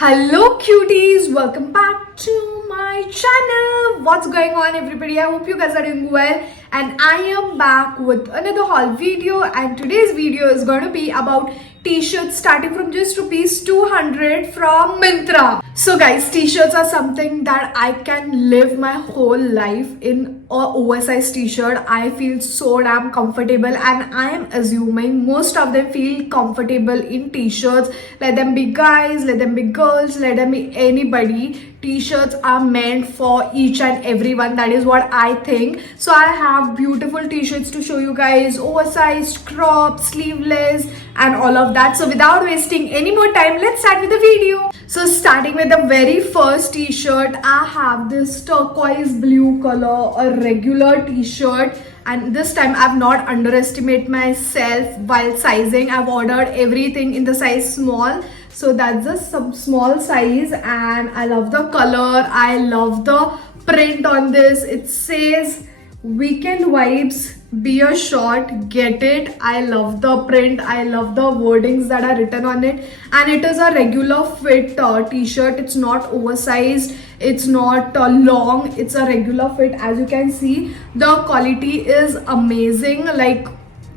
Hello cuties, welcome back to my channel. What's going on everybody? I hope you guys are doing well and I am back with another haul video, and today's video is going to be about t-shirts starting from just rupees 200 from Myntra. So guys, t-shirts are something that I can live my whole life in. A oversized t-shirt, I feel so damn comfortable, and I am assuming most of them feel comfortable in t-shirts. Let them be guys, let them be girls, let them be anybody. T-shirts are meant for each and everyone. That is what I think. So I have beautiful t-shirts to show you guys, oversized, crop, sleeveless, and all of that. So without wasting any more time, let's start with the video. So starting with the very first t-shirt, I have this turquoise blue color, a regular t-shirt, and this time I've not underestimated myself while sizing. I've ordered everything in the size small, so that's the small size, and I love the color. I love the print on this. It says weekend vibes, be a short, get it. I love the print, I love the wordings that are written on it, and it is a regular fit t-shirt. It's not oversized, it's not long, it's a regular fit. As you can see, the quality is amazing, like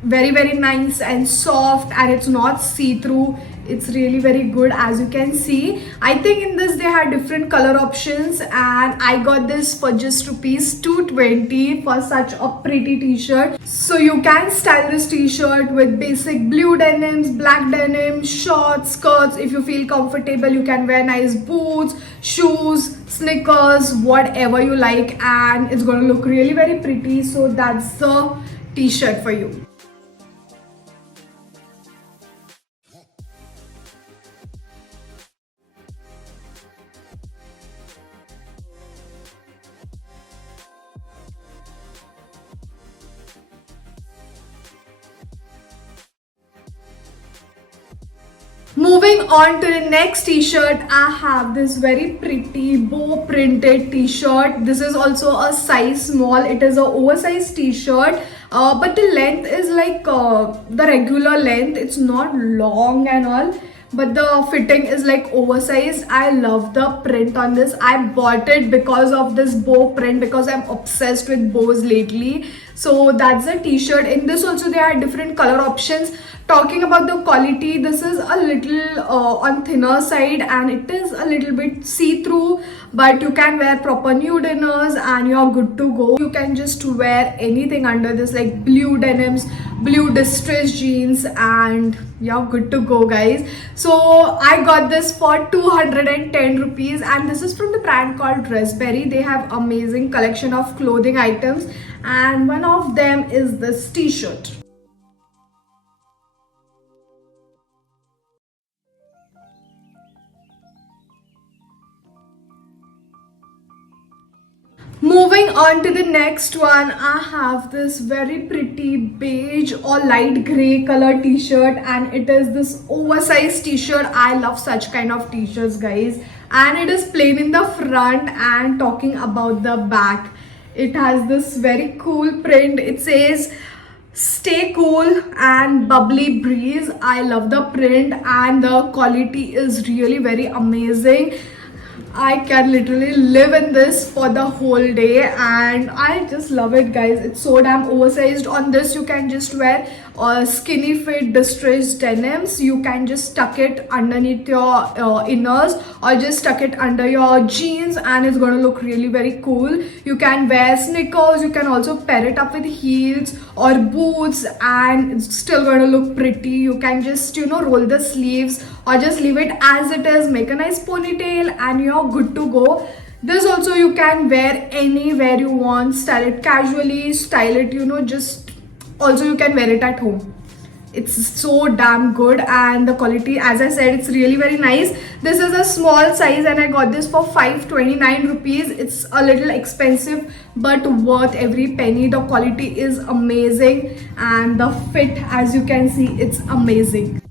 very nice and soft, and it's not see-through. It's really very good. As you can see, I think in this they had different color options, and I got this for just rupees 220 for such a pretty t-shirt. So you can style this t-shirt with basic blue denims, black denim, shorts, skirts. If you feel comfortable, you can wear nice boots, shoes, sneakers, whatever you like, and it's going to look really very pretty. So that's the t-shirt for you. Moving on to the next t-shirt, I have this very pretty bow printed t-shirt. This is also a size small. It is an oversized t-shirt, but the length is like the regular length. It's not long and all, but the fitting is like oversized. I love the print on this. I bought it because of this bow print, because I'm obsessed with bows lately. So that's a t-shirt. In this also there are different color options. Talking about the quality, this is a little on thinner side, and it is a little bit see-through, but you can wear proper nude inners and you're good to go. You can just wear anything under this, like blue denims, blue distressed jeans, and you're good to go, guys. So I got this for 210 rupees, and this is from the brand called Dressberry. They have amazing collection of clothing items, and one of them is this t-shirt. Moving on to the next one, I have this very pretty beige or light gray color t-shirt, and it is this oversized t-shirt. I love such kind of t-shirts, guys, and it is plain in the front. And talking about the back, it has this very cool print. It says stay cool and bubbly breeze. I love the print, and the quality is really very amazing. I can literally live in this for the whole day, and I just love it, guys. It's so damn oversized. On this you can just wear skinny fit distressed denims. You can just tuck it underneath your inners, or just tuck it under your jeans, and it's going to look really very cool. You can wear sneakers. You can also pair it up with heels or boots, and it's still going to look pretty. You can just, roll the sleeves, or just leave it as it is, make a nice ponytail, and you're good to go. This also you can wear anywhere you want, style it casually, style it, just also you can wear it at home. It's so damn good, and the quality, as I said, it's really very nice. This is a small size, and I got this for 529 rupees. It's a little expensive, but worth every penny. The quality is amazing, and the fit, as you can see, it's amazing.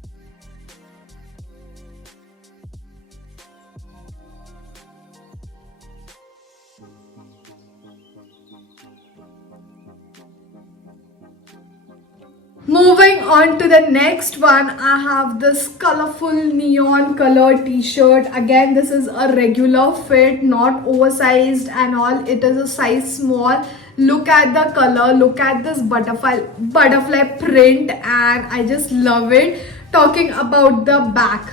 Moving on to the next one, I have this colorful neon color t-shirt. Again, this is a regular fit, not oversized and all. It is a size small. Look at the color, look at this butterfly print, and I just love it. Talking about the back,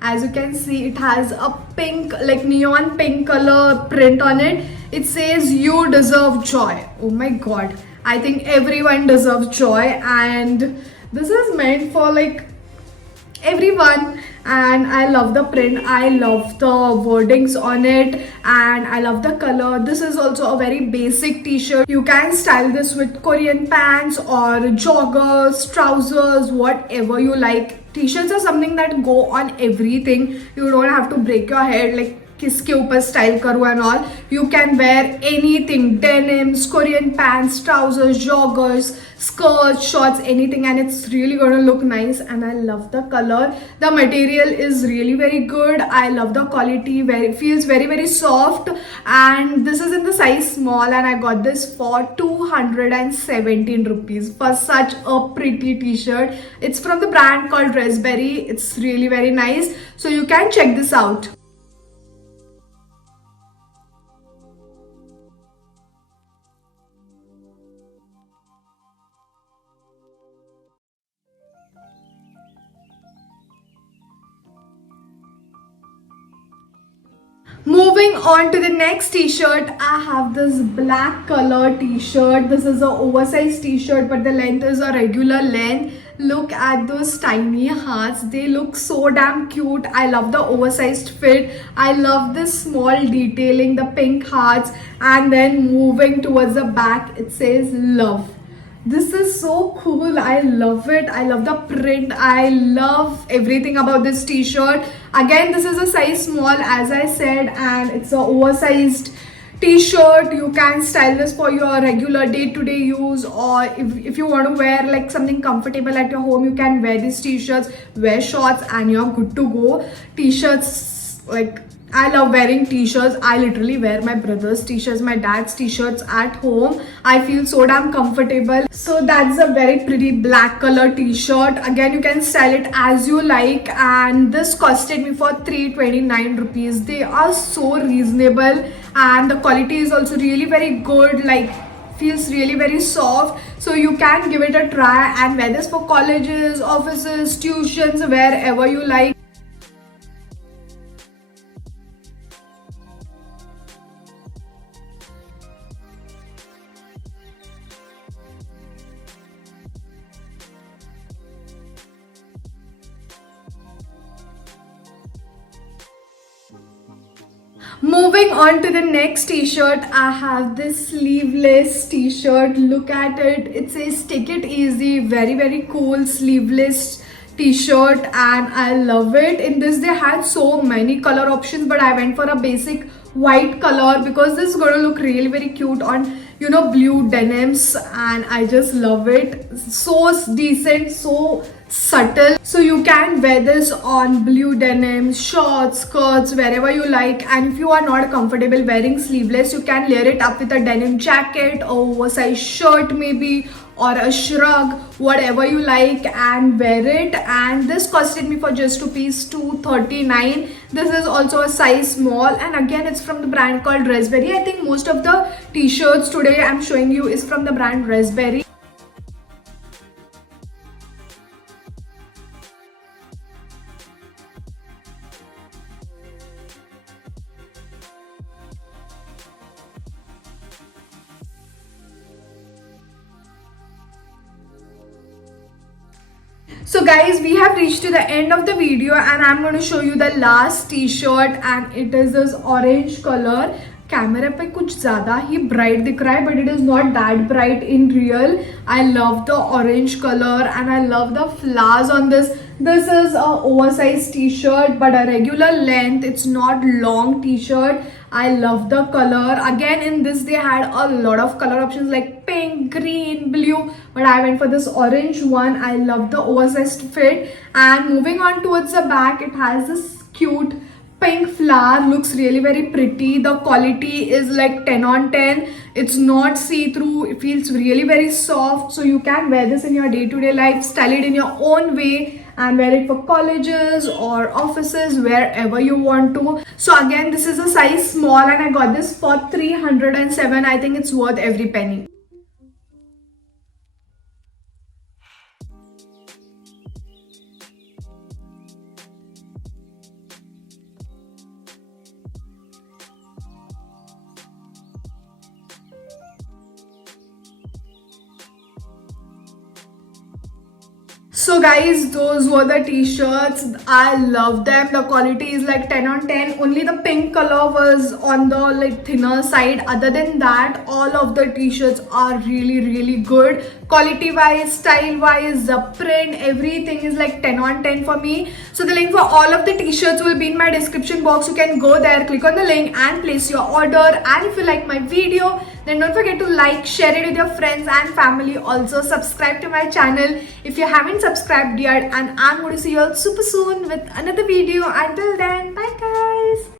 as you can see, it has a pink, like neon pink color print on it. It says you deserve joy. Oh my god, I think everyone deserves joy, and this is meant for like everyone. And I love the print, I love the wordings on it, and I love the color. This is also a very basic t-shirt. You can style this with Korean pants or joggers, trousers, whatever you like. T-shirts are something that go on everything. You don't have to break your head like किसके ऊपर style करूँ and all. You can wear anything, denims, Korean pants, trousers, joggers, skirts, shorts, anything, and it's really going to look nice. And I love the color. The material is really very good. I love the quality. Feels very soft, and this is in the size small, and I got this for 217 rupees for such a pretty t-shirt. It's from the brand called Raspberry. It's really very nice, so you can check this out. Moving on to the next t-shirt, I have this black color t-shirt. This is an oversized t-shirt, but the length is a regular length. Look at those tiny hearts. They look so damn cute. I love the oversized fit. I love this small detailing, the pink hearts, and then moving towards the back, it says love. This is so cool. I love it. I love the print. I love everything about this t-shirt. Again, this is a size small, as I said, and it's an oversized t-shirt. You can style this for your regular day-to-day use, or if you want to wear like something comfortable at your home, you can wear these t-shirts, wear shorts, and you're good to go. T-shirts, like, I love wearing t-shirts. I literally wear my brother's t-shirts, my dad's t-shirts at home. I feel so damn comfortable. So that's a very pretty black color t-shirt. Again, you can style it as you like, and this costed me for 329 rupees. They are so reasonable, and the quality is also really very good. Like, feels really very soft, so you can give it a try and wear this for colleges, offices, tuitions, wherever you like. Moving on to the next t-shirt, I have this sleeveless t-shirt. Look at it. It says take it easy. Very cool sleeveless t-shirt, and I love it. In this they had so many color options, but I went for a basic white color because this is going to look really very cute on, you know, blue denims, and I just love it. So decent, so subtle. So you can wear this on blue denims, shorts, skirts, wherever you like. And if you are not comfortable wearing sleeveless, you can layer it up with a denim jacket or oversized shirt maybe, or a shrug, whatever you like, and wear it. And this costed me for just rupees 239. This is also a size small, and again it's from the brand called Raspberry. I think most of the t-shirts today I'm showing you is from the brand Raspberry. So guys, we have reached to the end of the video, and I'm going to show you the last t-shirt, and it is this orange color. कैमरे पे कुछ ज़्यादा ही bright दिख रहा है, but it is not that bright in real. I love the orange color, and I love the flowers on this. This is a oversized t-shirt, but a regular length. It's not long t-shirt. I love the color. Again, in this they had a lot of color options like pink, green, blue, but I went for this orange one. I love the oversized fit. And moving on towards the back, it has this cute pink flower looks really very pretty. The quality is like 10 on 10. It's not see-through. It feels really very soft. So you can wear this in your day-to-day life, style it in your own way and wear it for colleges or offices, wherever you want to. So again, this is a size small and I got this for 307. I think it's worth every penny. So guys, those were the t-shirts. I love them. The quality is like 10 on 10. Only the pink color was on the like thinner side. Other than that, all of the t-shirts are really good. Quality wise, style wise, the print, everything is like 10 on 10 for me. So the link for all of the t-shirts will be in my description box. You can go there, click on the link and place your order. And if you like my video, then don't forget to like, share it with your friends and family. Also subscribe to my channel if you haven't subscribed yet. And I'm going to see you all super soon with another video. Until then,